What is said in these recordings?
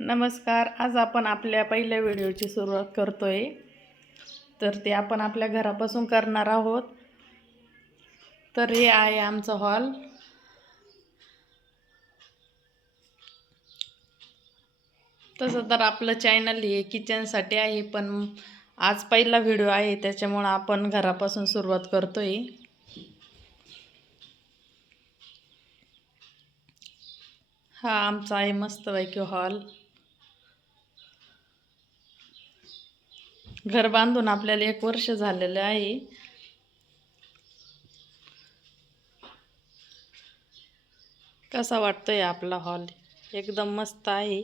नमस्कार. आज आपण आपल्या पहिल्या व्हिडिओची सुरुवात करतोय. तर ते आपण आपल्या घरापासून करणार आहोत. तर हे आहे आमचा हॉल. तसं तर आपलं चॅनल हे किचनसाठी आहे, पण आज पहिला व्हिडिओ आहे त्याच्यामुळे आपण घरापासून सुरुवात करतोय. हा आमचा आहे मस्तपैकी हॉल. घर बांधून आपल्याला 1 वर्ष झालेलं आहे. कसा वाटतोय आपला हॉल? एकदम मस्त आहे.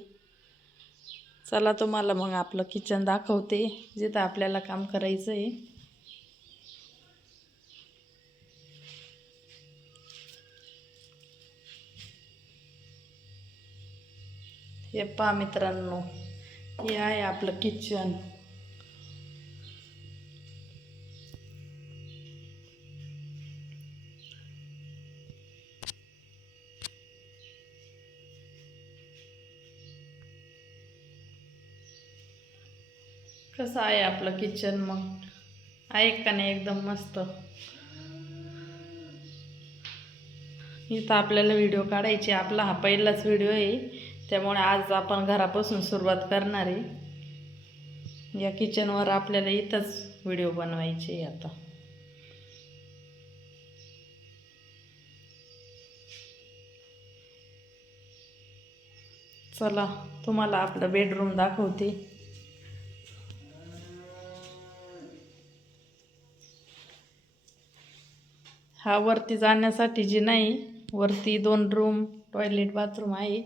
चला तुम्हाला मग आपलं किचन दाखवते, जिथं आपल्याला काम करायचं आहे. हे पहा मित्रांनो, हे आहे आपलं किचन. कसं आहे आपलं किचन? मग आहे का नाही एकदम मस्त? इथं आपल्याला व्हिडिओ काढायचे. आपला हा पहिलाच व्हिडिओ आहे, त्यामुळे आज आपण घरापासून सुरुवात करणार आहे. या किचनवर आपल्याला इथंच व्हिडिओ बनवायचे आता. चला तुम्हाला आपलं बेडरूम दाखवते. हा वरती जाण्यासाठी जी नाही, वरती 2 रूम, टॉयलेट, बाथरूम आहे.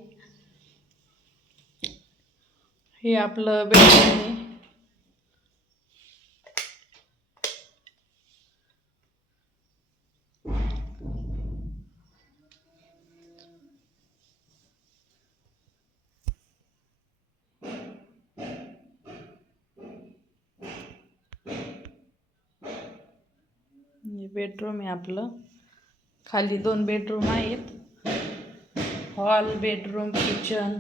हे आपलं बेडरूम आहे. हे बेडरूम आहे आपलं. खाली 2 बेडरूम आहेत. Hall, bedroom, kitchen,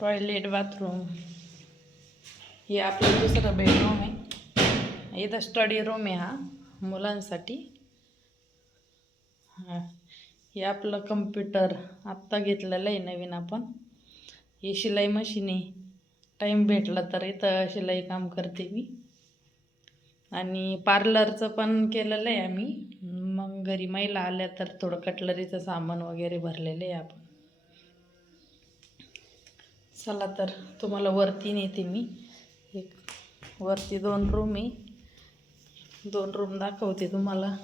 toilet, bathroom. हे आपलं दुसरं बेडरूम आहे. इथं स्टडी रूम आहे, हा मुलांसाठी. हे आपलं कम्प्युटर आत्ता घेतलेलं आहे नवीन आपण. हे शिलाई मशीन आहे. टाईम भेटला तर इथं शिलाई काम करते मी. आणि पार्लरचं पण केलेलं आहे आम्ही. मग घरी महिला आल्या तर थोडं कटलरीचं सामान वगैरे भरलेलं आहे आपण. चला तर तुम्हाला वरती नेते मी. वरती 2 रूम आहे. 2 रूम दाखवते तुम्हाला.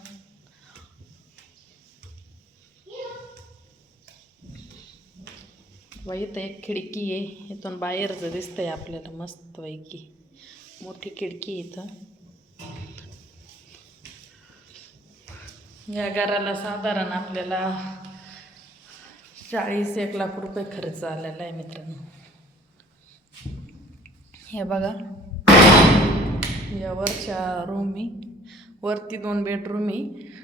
इथं एक खिडकी आहे. इथून बाहेरचं दिसतंय आपल्याला मस्तपैकी. मोठी खिडकी इथं. या घराला साधारण आपल्याला 40-1 लाख रुपये खर्च आलेला आहे मित्रांनो. हे बघा, या वरच्या रूम आहे. वरती 2 बेडरूम आहे.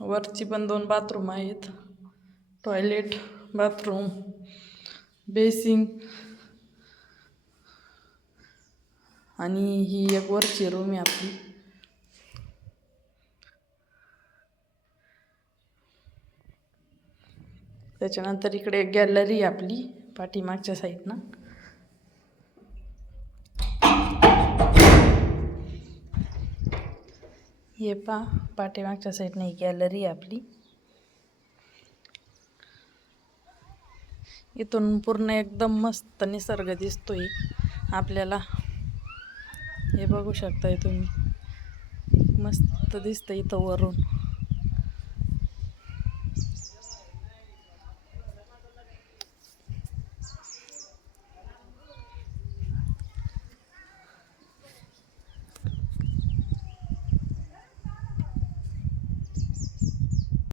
वरची पण 2 बाथरूम आहेत. Toilet, bathroom, basin. आणि ही एक वरची रूम आहे आपली. त्याच्यानंतर इकडे गॅलरी आपली पाठीमागच्या साईडनं. हे पाठीमागच्या साईडनं ही गॅलरी आपली. इथून पूर्ण एकदम मस्त निसर्ग दिसतोय आपल्याला. हे बघू शकताय तुम्ही, मस्त दिसतं इथं वरून.